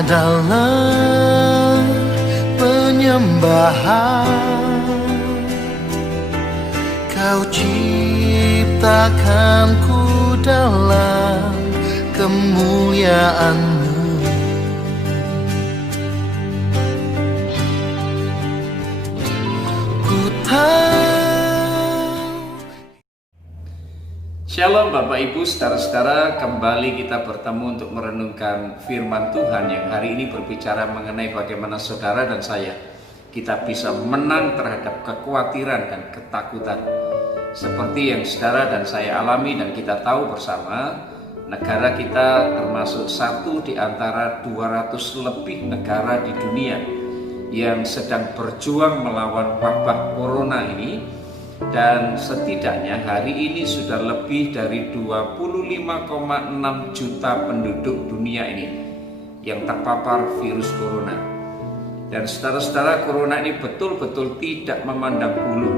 adalah penyembahan. Kau ciptakanku dalam kemuliaan-Mu. Ku tahu. Shalom Bapak Ibu, saudara-saudara, kembali kita bertemu untuk merenungkan firman Tuhan yang hari ini berbicara mengenai bagaimana saudara dan saya kita bisa menang terhadap kekhawatiran dan ketakutan. Seperti yang saudara dan saya alami dan kita tahu bersama, negara kita termasuk satu di antara 200 lebih negara di dunia yang sedang berjuang melawan wabah corona ini. Dan setidaknya hari ini sudah lebih dari 25,6 juta penduduk dunia ini yang terpapar virus corona. Dan saudara-saudara, corona ini betul-betul tidak memandang bulu.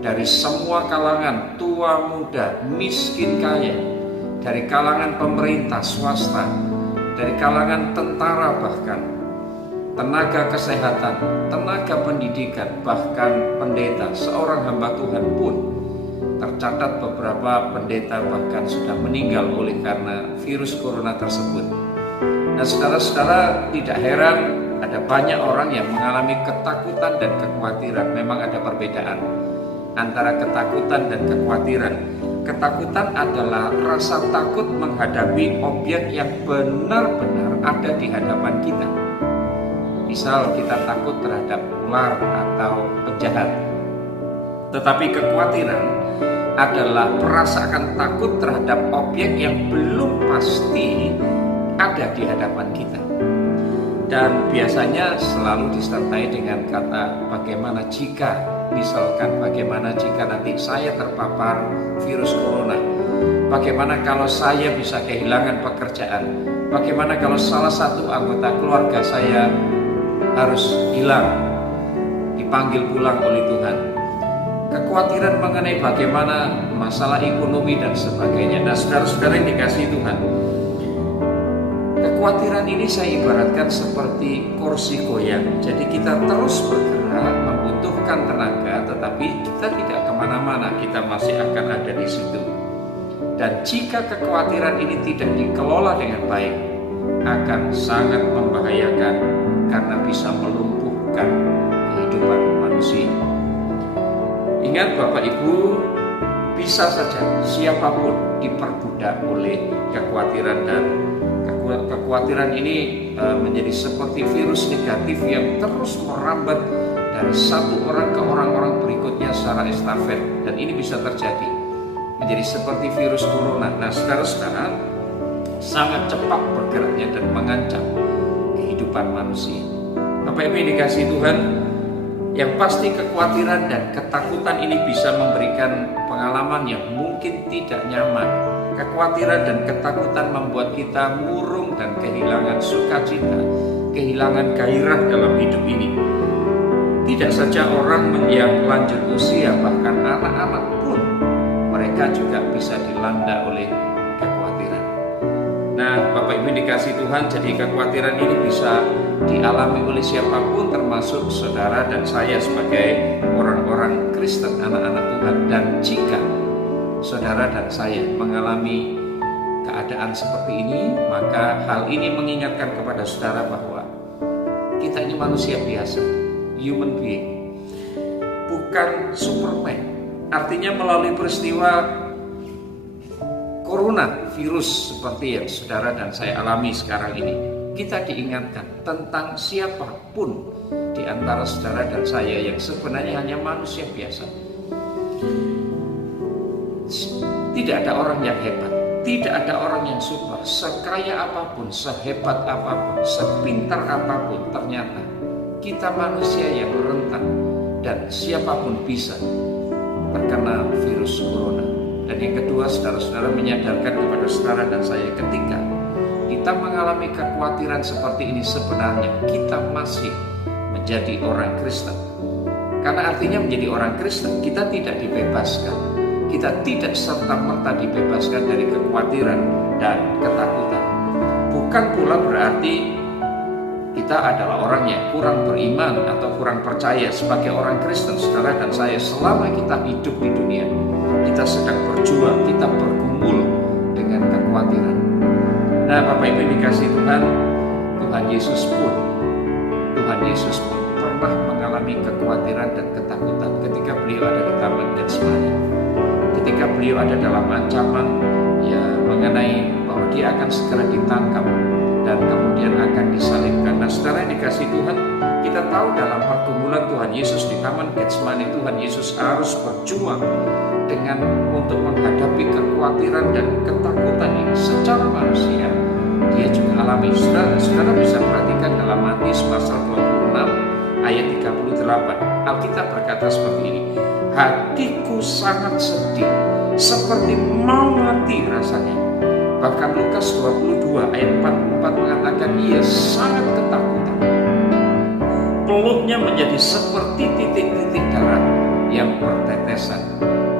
Dari semua kalangan, tua muda, miskin kaya, dari kalangan pemerintah, swasta, dari kalangan tentara bahkan, tenaga kesehatan, tenaga pendidikan, bahkan pendeta, seorang hamba Tuhan pun tercatat beberapa pendeta bahkan sudah meninggal oleh karena virus corona tersebut. Nah saudara-saudara, tidak heran ada banyak orang yang mengalami ketakutan dan kekhawatiran. Memang ada perbedaan antara ketakutan dan kekhawatiran. Ketakutan adalah rasa takut menghadapi objek yang benar-benar ada di hadapan kita. Misal kita takut terhadap ular atau penjahat. Tetapi kekhawatiran adalah merasakan takut terhadap objek yang belum pasti ada di hadapan kita. Dan biasanya selalu disertai dengan kata bagaimana jika, misalkan bagaimana jika nanti saya terpapar virus corona. Bagaimana kalau saya bisa kehilangan pekerjaan? Bagaimana kalau salah satu anggota keluarga saya harus hilang, dipanggil pulang oleh Tuhan. Kekhawatiran mengenai bagaimana masalah ekonomi dan sebagainya. Nah saudara-saudara yang dikasihi Tuhan, kekhawatiran ini saya ibaratkan seperti kursi goyang. Jadi kita terus bergerak, membutuhkan tenaga, tetapi kita tidak kemana-mana, kita masih akan ada di situ. Dan jika kekhawatiran ini tidak dikelola dengan baik, akan sangat membahayakan karena bisa melumpuhkan kehidupan manusia. Ingat Bapak Ibu, bisa saja siapapun diperbudak oleh kekhawatiran, dan kekhawatiran ini menjadi seperti virus negatif yang terus merambat dari satu orang ke orang-orang berikutnya secara estafet, dan ini bisa terjadi menjadi seperti virus corona. Nah saudara-saudara, sangat cepat bergeraknya dan mengancam kehidupan manusia. Bapak Ibu yang dikasihi Tuhan, yang pasti kekhawatiran dan ketakutan ini bisa memberikan pengalaman yang mungkin tidak nyaman. Kekhawatiran dan ketakutan membuat kita murung dan kehilangan sukacita, kehilangan gairah dalam hidup ini. Tidak saja orang yang lanjut usia, bahkan anak-anak pun mereka juga bisa dilanda oleh kekhawatiran. Nah Bapak Ibu dikasih Tuhan, jadi kekhawatiran ini bisa dialami oleh siapapun, termasuk saudara dan saya sebagai orang-orang Kristen, anak-anak Tuhan. Dan jika saudara dan saya mengalami keadaan seperti ini, maka hal ini mengingatkan kepada saudara bahwa kita ini manusia biasa, human being, bukan Superman. Artinya melalui peristiwa corona, virus seperti yang saudara dan saya alami sekarang ini, kita diingatkan tentang siapapun di antara saudara dan saya yang sebenarnya hanya manusia biasa. Tidak ada orang yang hebat, tidak ada orang yang super, sekaya apapun, sehebat apapun, sepintar apapun, ternyata kita manusia yang rentan dan siapapun bisa terkena virus corona. Dan yang kedua, saudara-saudara menyadarkan kepada saudara dan saya, ketika kita mengalami kekhawatiran seperti ini, sebenarnya kita masih menjadi orang Kristen. Karena artinya menjadi orang Kristen, kita tidak dibebaskan, kita tidak serta-merta dibebaskan dari kekhawatiran dan ketakutan. Bukan pula berarti Kita adalah orang yang kurang beriman atau kurang percaya. Sebagai orang Kristen, saudara dan saya, selama kita hidup di dunia, kita sedang berjuang, kita bergumul dengan kekhawatiran. Nah, Bapak Ibu yang dikasihi Tuhan, Tuhan Yesus pun pernah mengalami kekhawatiran dan ketakutan ketika beliau ada di Taman Getsemani. Ketika beliau ada dalam ancaman mengenai bahwa dia akan segera ditangkap dan kemudian akan disalibkan. Nah, saudara yang dikasihi Tuhan, kita tahu dalam pergumulan Tuhan Yesus di Taman Getsemani, Tuhan Yesus harus berjuang untuk menghadapi kekhawatiran dan ketakutan yang secara manusia dia juga alami. Saudara bisa perhatikan dalam Matius pasal 26 ayat 38. Alkitab berkata seperti ini, hatiku sangat sedih, seperti mau mati rasanya. Bahkan Lukas 22 ayat 44 mengatakan ia sangat ketakutan. Peluknya menjadi seperti titik-titik darah yang bertetesan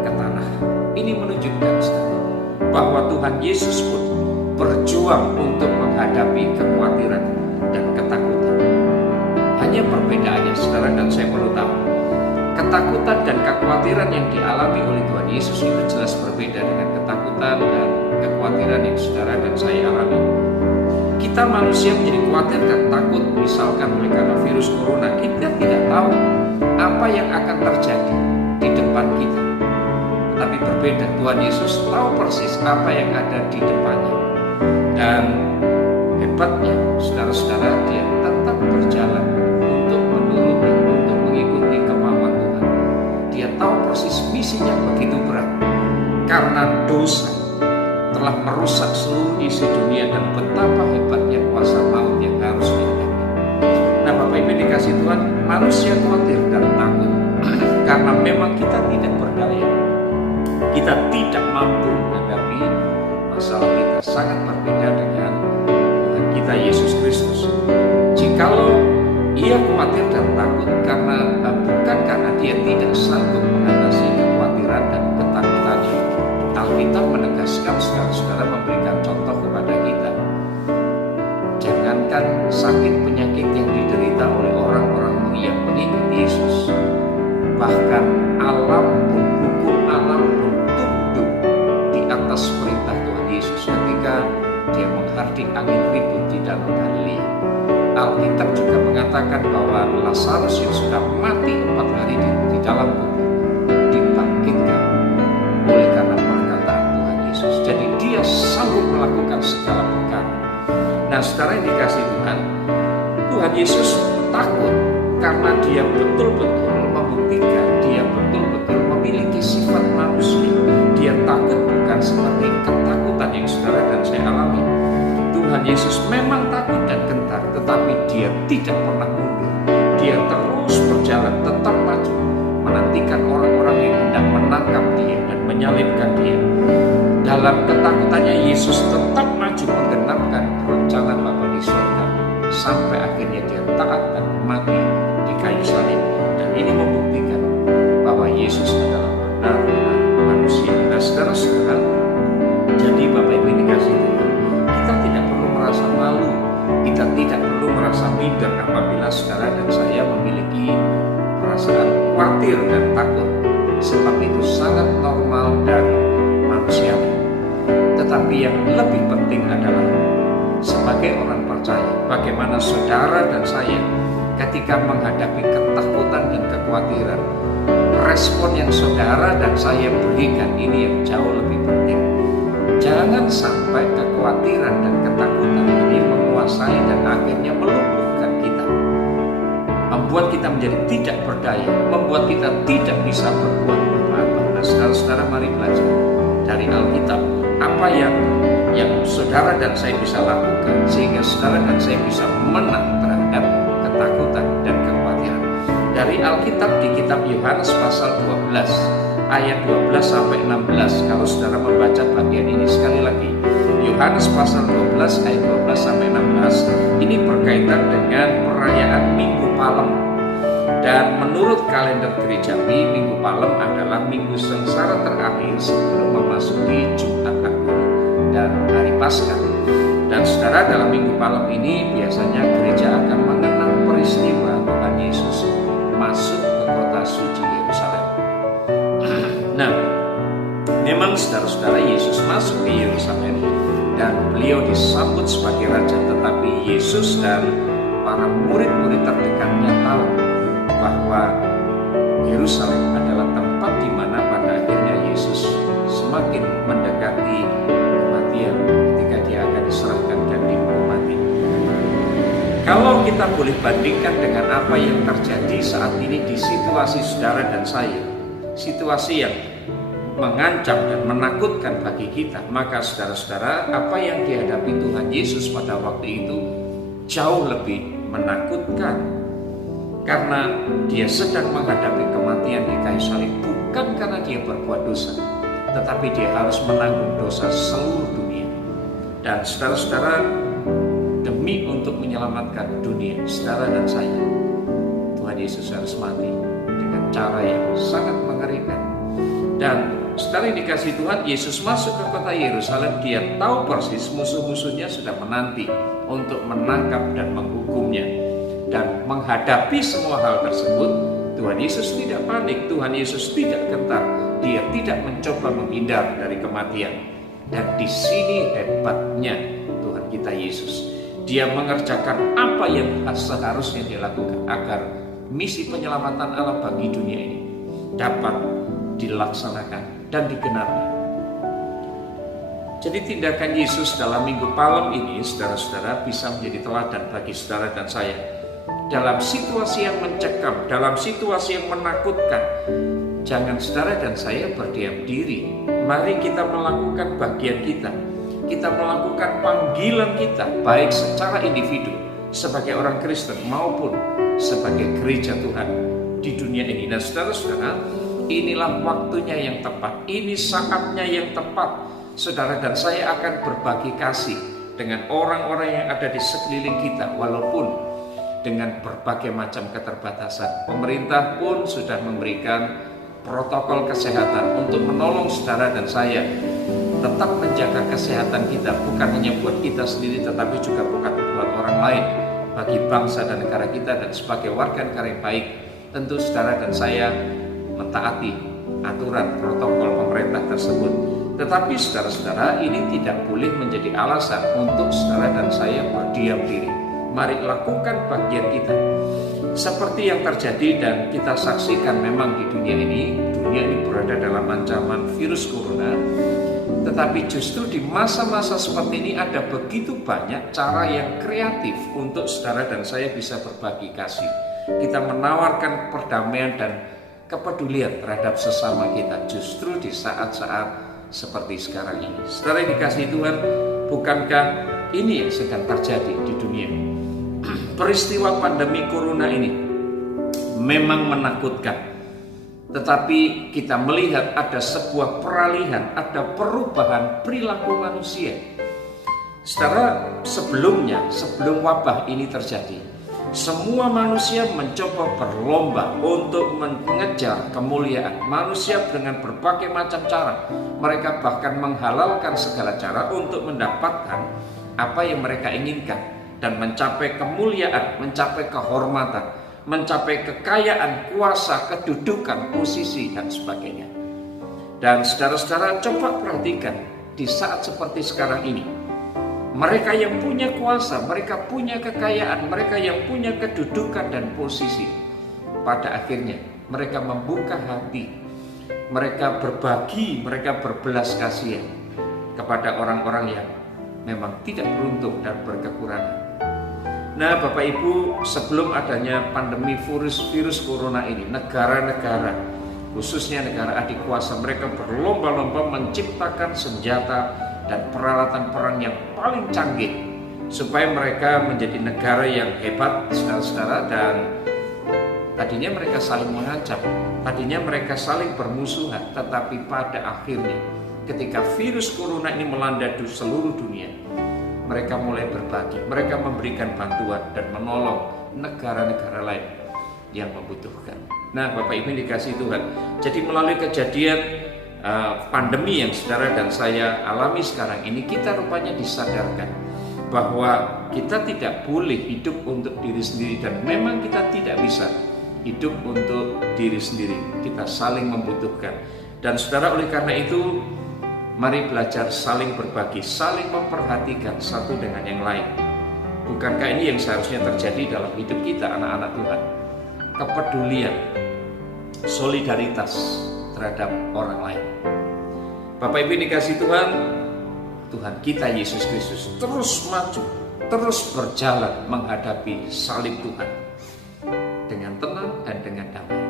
ke tanah. Ini menunjukkan bahwa Tuhan Yesus pun berjuang untuk menghadapi kekhawatiran dan ketakutan. Hanya perbedaannya, saudara dan saya perlu tahu, ketakutan dan kekhawatiran yang dialami oleh Tuhan Yesus itu jelas berbeda dengan ketakutan dan kekhawatiran yang saudara dan saya alami. Kita manusia menjadi khawatir dan takut misalkan oleh karena virus corona. Kita tidak tahu apa yang akan terjadi di depan kita. Tapi berbeda, Tuhan Yesus tahu persis apa yang ada di depannya. Dan hebatnya, saudara-saudara, dia tetap berjalan untuk menuruti, untuk mengikuti kemauan Tuhan. Dia tahu persis misinya begitu berat karena dosa telah merusak seluruh isi dunia dan betapa hebatnya kuasa maut yang harus dihadapi. Nah, Bapak Ibu dikasih Tuhan, manusia khawatir dan takut karena memang kita tidak berdaya. Kita tidak mampu menghadapi masalah kita. Sangat berbeda dengan kita Yesus Kristus. Jikalau ia khawatir dan takut bukan karena dia tidak sanggup mengatasi kekhawatiran dan ketakutannya. Alkitab menegaskan, saudara memberikan contoh kepada kita. Jangankan sakit penyakit yang diderita oleh orang-orang yang mengikut Yesus, bahkan hukum alam pun tunduk di atas perintah Tuhan Yesus ketika dia menghardik angin ribut di dalam Galilea. Alkitab juga mengatakan bahwa Lazarus yang sudah mati 4 hari di dalam kubur dibangkitkan oleh karena perkataan Tuhan Yesus. Jadi dia sanggup melakukan segala perkara. Nah, saudara yang dikasihi Tuhan, Tuhan Yesus takut karena dia betul-betul membuktikan dia betul-betul memiliki sifat manusia. Dia takut bukan seperti ketakutan yang saudara dan saya alami. Tuhan Yesus memang takut dan gentar, tetapi dia tidak pernah mundur. Dia terus berjalan, tetap maju, menantikan orang-orang yang hendak menangkap dia dan menyalibkan dia. Dalam ketakutannya, Yesus tetap maju menggenapkan rencana Bapa di surga sampai akhirnya dia taat dan mati di kayu salib. Dan ini membuktikan bahwa Yesus adalah benar-benar manusia. Nah, saudara-saudara, jadi Bapak Ibu dikasih Tuhan, kita tidak perlu merasa malu, kita tidak perlu merasa minder apabila saudara dan saya memiliki perasaan khawatir dan takut, sebab itu sangat normal dan manusiawi. Tetapi yang lebih penting adalah sebagai orang percaya, bagaimana saudara dan saya ketika menghadapi ketakutan dan kekhawatiran, respon yang saudara dan saya berikan ini yang jauh lebih penting. Jangan sampai kekhawatiran dan ketakutan ini menguasai dan akhirnya melumpuhkan kita, membuat kita menjadi tidak berdaya, membuat kita tidak bisa berbuat apa-apa. Nah, saudara-saudara, mari belajar dari Alkitab apa yang saudara dan saya bisa lakukan sehingga saudara dan saya bisa menang terhadap ketakutan dan kekhawatiran. Dari Alkitab di kitab Yohanes pasal 12 ayat 12 sampai 16. Kalau saudara membaca bagian ini sekali lagi, Yohanes pasal 12 ayat 12 sampai 16 ini berkaitan dengan perayaan Minggu Palem. Dan menurut kalender gerejawi, Minggu Palem adalah minggu sengsara terakhir sebelum memasuki Jumat Agung dan Hari Paskah. Dan saudara, dalam Minggu Palem ini biasanya gereja akan mengenang peristiwa Tuhan Yesus masuk ke kota suci Yerusalem. Nah, memang saudara-saudara, Yesus masuk ke Yerusalem dan beliau disambut sebagai raja, tetapi Yesus dan para murid-murid terdekatnya tahu bahwa Yerusalem adalah tempat di mana pada akhirnya Yesus semakin mendekati kematian ketika dia akan diserahkan dan dihukum mati. Kalau kita boleh bandingkan dengan apa yang terjadi saat ini di situasi saudara dan saya, situasi yang mengancam dan menakutkan bagi kita, maka saudara-saudara, apa yang dihadapi Tuhan Yesus pada waktu itu jauh lebih menakutkan, karena dia sedang menghadapi kematian di kayu salib, bukan karena dia berbuat dosa, tetapi dia harus menanggung dosa seluruh dunia. Dan saudara-saudara, demi untuk menyelamatkan dunia, saudara dan saya, Tuhan Yesus harus mati dengan cara yang sangat mengerikan. Dan saudara yang dikasihi Tuhan, Yesus masuk ke kota Yerusalem, dia tahu persis musuh-musuhnya sudah menanti untuk menangkap dan menghukumnya. Dan menghadapi semua hal tersebut, Tuhan Yesus tidak panik, Tuhan Yesus tidak gentar, dia tidak mencoba menghindar dari kematian. Dan di sini hebatnya Tuhan kita Yesus. Dia mengerjakan apa yang seharusnya dia lakukan agar misi penyelamatan Allah bagi dunia ini dapat dilaksanakan dan digenapi. Jadi tindakan Yesus dalam Minggu Palem ini, saudara-saudara, bisa menjadi teladan bagi saudara dan saya. Dalam situasi yang mencekam, dalam situasi yang menakutkan, jangan saudara dan saya berdiam diri. Mari kita melakukan bagian kita. Kita melakukan panggilan kita, baik secara individu sebagai orang Kristen maupun sebagai gereja Tuhan di dunia ini. Nah, saudara-saudara, inilah waktunya yang tepat, ini saatnya yang tepat. Saudara dan saya akan berbagi kasih dengan orang-orang yang ada di sekeliling kita, walaupun dengan berbagai macam keterbatasan. Pemerintah pun sudah memberikan protokol kesehatan untuk menolong saudara dan saya tetap menjaga kesehatan kita, bukan hanya buat kita sendiri, tetapi juga bukan buat orang lain, bagi bangsa dan negara kita. Dan sebagai warga negara yang baik, tentu saudara dan saya mentaati aturan protokol pemerintah tersebut. Tetapi saudara-saudara, ini tidak boleh menjadi alasan untuk saudara dan saya berdiam diri. Mari lakukan bagian kita. Seperti yang terjadi dan kita saksikan memang di dunia ini berada dalam ancaman virus corona. Tetapi justru di masa-masa seperti ini ada begitu banyak cara yang kreatif untuk saudara dan saya bisa berbagi kasih. Kita menawarkan perdamaian dan kepedulian terhadap sesama kita justru di saat-saat seperti sekarang ini. Saudara yang dikasihi Tuhan, bukankah ini yang sedang terjadi di dunia? Peristiwa pandemi corona ini memang menakutkan. Tetapi kita melihat ada sebuah peralihan, ada perubahan perilaku manusia. Saudara, sebelum wabah ini terjadi, semua manusia mencoba berlomba untuk mengejar kemuliaan. Manusia dengan berbagai macam cara, mereka bahkan menghalalkan segala cara untuk mendapatkan apa yang mereka inginkan dan mencapai kemuliaan, mencapai kehormatan, mencapai kekayaan, kuasa, kedudukan, posisi, dan sebagainya. Dan saudara-saudara, coba perhatikan di saat seperti sekarang ini, mereka yang punya kuasa, mereka punya kekayaan, mereka yang punya kedudukan dan posisi, pada akhirnya mereka membuka hati, mereka berbagi, mereka berbelas kasihan kepada orang-orang yang memang tidak beruntung dan berkekurangan. Nah, Bapak Ibu, sebelum adanya pandemi virus corona ini, negara-negara, khususnya negara adik kuasa, mereka berlomba-lomba menciptakan senjata dan peralatan perang yang paling canggih supaya mereka menjadi negara yang hebat, saudara-saudara. Dan tadinya mereka saling mengancam, tadinya mereka saling bermusuhan, tetapi pada akhirnya ketika virus corona ini melanda seluruh dunia, mereka mulai berbagi, mereka memberikan bantuan dan menolong negara-negara lain yang membutuhkan. Nah, Bapak Ibu dikasihi Tuhan, jadi melalui kejadian pandemi yang saudara dan saya alami sekarang ini, kita rupanya disadarkan bahwa kita tidak boleh hidup untuk diri sendiri, dan memang kita tidak bisa hidup untuk diri sendiri. Kita saling membutuhkan. Dan saudara, oleh karena itu mari belajar saling berbagi, saling memperhatikan satu dengan yang lain. Bukankah ini yang seharusnya terjadi dalam hidup kita, anak-anak Tuhan? Kepedulian, solidaritas terhadap orang lain. Bapak Ibu dikasih Tuhan, Tuhan kita Yesus Kristus terus maju, terus berjalan menghadapi salib Tuhan dengan tenang dan dengan damai.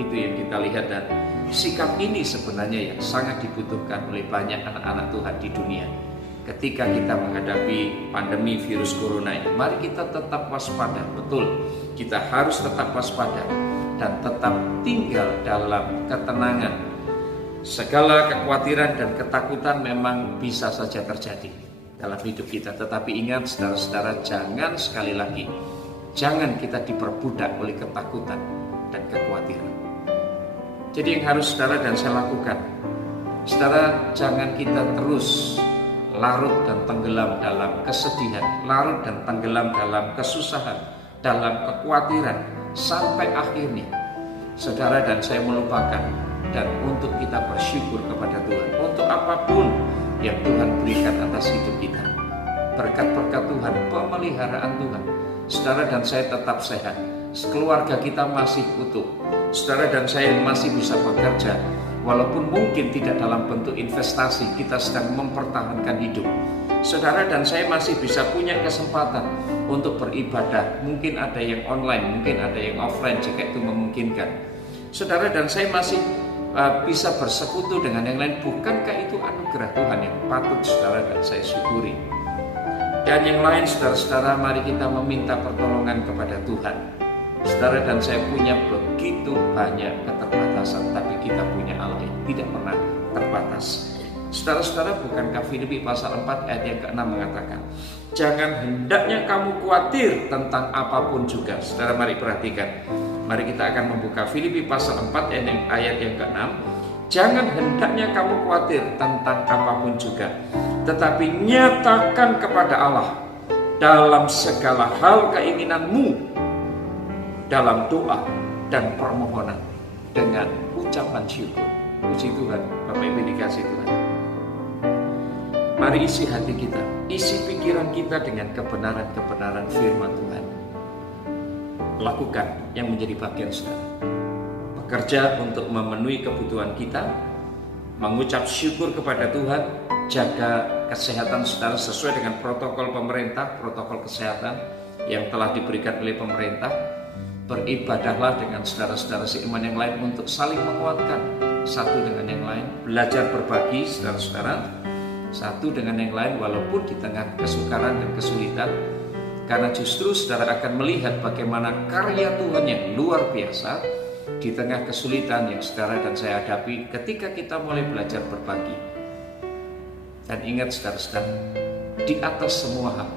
Itu yang kita lihat, dan sikap ini sebenarnya yang sangat dibutuhkan oleh banyak anak-anak Tuhan di dunia. Ketika kita menghadapi pandemi virus corona ini, mari kita tetap waspada. Betul, kita harus tetap waspada dan tetap tinggal dalam ketenangan. Segala kekhawatiran dan ketakutan memang bisa saja terjadi dalam hidup kita. Tetapi ingat saudara-saudara, jangan sekali lagi, jangan kita diperbudak oleh ketakutan dan kekhawatiran. Jadi yang harus saudara dan saya lakukan, saudara, jangan kita terus larut dan tenggelam dalam kesedihan, larut dan tenggelam dalam kesusahan, dalam kekhawatiran, sampai akhirnya saudara dan saya melupakan dan untuk kita bersyukur kepada Tuhan untuk apapun yang Tuhan berikan atas hidup kita. Berkat-berkat Tuhan, pemeliharaan Tuhan, saudara dan saya tetap sehat, keluarga kita masih utuh, saudara dan saya masih bisa bekerja. Walaupun mungkin tidak dalam bentuk investasi, kita sedang mempertahankan hidup. Saudara dan saya masih bisa punya kesempatan untuk beribadah. Mungkin ada yang online, mungkin ada yang offline jika itu memungkinkan. Saudara dan saya masih bisa bersekutu dengan yang lain. Bukankah itu anugerah Tuhan yang patut saudara dan saya syukuri? Dan yang lain, saudara-saudara, mari kita meminta pertolongan kepada Tuhan. Saudara dan saya punya begitu banyak keterbatasan, tapi kita punya Allah yang tidak pernah terbatas. Saudara-saudara, bukankah Filipi pasal 4 ayat yang ke-6 mengatakan, jangan hendaknya kamu khawatir tentang apapun juga. Saudara, mari perhatikan. Mari kita akan membuka Filipi pasal 4 ayat yang ke-6. Jangan hendaknya kamu khawatir tentang apapun juga, tetapi nyatakan kepada Allah dalam segala hal keinginanmu dalam doa dan permohonan dengan ucapan syukur. Puji Tuhan, Bapak Ibu dikasih Tuhan. Mari isi hati kita, isi pikiran kita dengan kebenaran-kebenaran firman Tuhan. Lakukan yang menjadi bagian saudara. Bekerja untuk memenuhi kebutuhan kita, mengucap syukur kepada Tuhan, jaga kesehatan saudara sesuai dengan protokol pemerintah, protokol kesehatan yang telah diberikan oleh pemerintah. Beribadahlah dengan saudara-saudara seiman yang lain untuk saling menguatkan satu dengan yang lain. Belajar berbagi saudara-saudara satu dengan yang lain walaupun di tengah kesukaran dan kesulitan. Karena justru saudara akan melihat bagaimana karya Tuhan yang luar biasa di tengah kesulitan yang saudara dan saya hadapi ketika kita mulai belajar berbagi. Dan ingat saudara-saudara, di atas semua hal,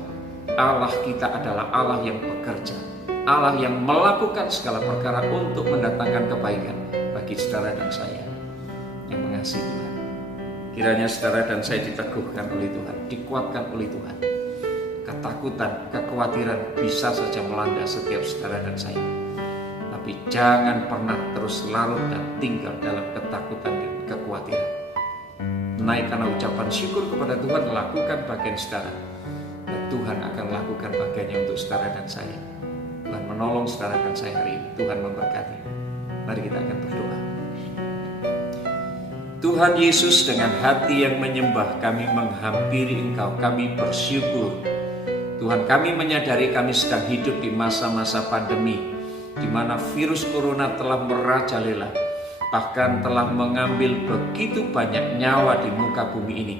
Allah kita adalah Allah yang bekerja, Allah yang melakukan segala perkara untuk mendatangkan kebaikan bagi saudara dan saya yang mengasihi Tuhan. Kiranya saudara dan saya diteguhkan oleh Tuhan, dikuatkan oleh Tuhan. Ketakutan, kekhawatiran bisa saja melanda setiap saudara dan saya. Tapi jangan pernah terus larut dan tinggal dalam ketakutan dan kekhawatiran. Naikkanlah ucapan syukur kepada Tuhan, lakukan bagian saudara. Dan Tuhan akan lakukan bagiannya untuk saudara dan saya. Tuhan menolong saudara dan saya hari ini. Tuhan memberkati. Mari kita akan berdoa. Tuhan Yesus, dengan hati yang menyembah kami menghampiri Engkau, kami bersyukur. Tuhan, kami menyadari kami sedang hidup di masa-masa pandemi, di mana virus corona telah merajalela, bahkan telah mengambil begitu banyak nyawa di muka bumi ini.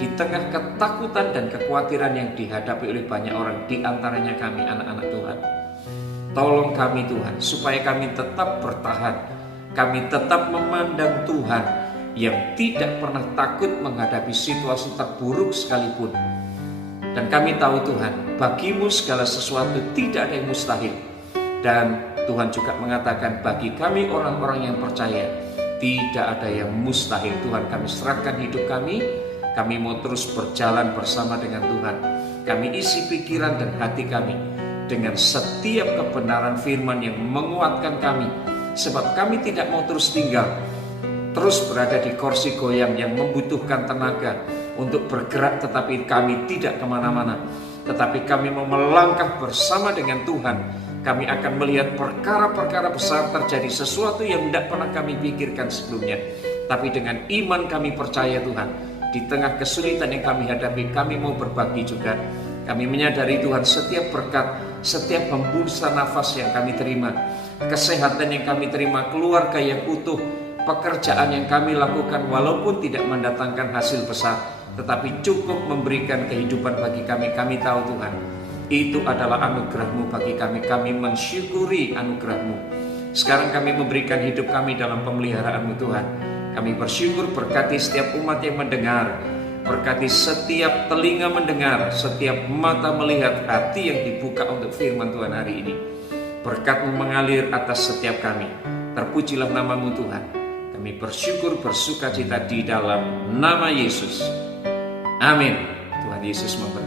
Di tengah ketakutan dan kekhawatiran yang dihadapi oleh banyak orang, di antaranya kami anak-anak Tuhan. Tolong kami Tuhan, supaya kami tetap bertahan, kami tetap memandang Tuhan yang tidak pernah takut menghadapi situasi terburuk sekalipun. Dan kami tahu Tuhan, bagimu segala sesuatu tidak ada yang mustahil. Dan Tuhan juga mengatakan bagi kami orang-orang yang percaya, tidak ada yang mustahil. Tuhan, kami serahkan hidup kami mau terus berjalan bersama dengan Tuhan. Kami isi pikiran dan hati kami dengan setiap kebenaran firman yang menguatkan kami, sebab kami tidak mau terus tinggal, terus berada di kursi goyang yang membutuhkan tenaga untuk bergerak, tetapi kami tidak kemana-mana. Tetapi kami mau melangkah bersama dengan Tuhan. Kami akan melihat perkara-perkara besar terjadi, sesuatu yang tidak pernah kami pikirkan sebelumnya. Tapi dengan iman kami percaya Tuhan, di tengah kesulitan yang kami hadapi, kami mau berbagi juga. Kami menyadari Tuhan, setiap berkat, setiap hembusan nafas yang kami terima, kesehatan yang kami terima, keluarga yang utuh, pekerjaan yang kami lakukan walaupun tidak mendatangkan hasil besar, tetapi cukup memberikan kehidupan bagi kami. Kami tahu Tuhan, itu adalah anugerah-Mu bagi kami. Kami mensyukuri anugerah-Mu. Sekarang kami memberikan hidup kami dalam pemeliharaan-Mu Tuhan. Kami bersyukur, berkati setiap umat yang mendengar, berkati setiap telinga mendengar, setiap mata melihat, hati yang dibuka untuk firman Tuhan hari ini. Berkat-Mu mengalir atas setiap kami. Terpujilah nama-Mu Tuhan. Kami bersyukur, bersukacita di dalam nama Yesus. Amin. Tuhan Yesus memberkati.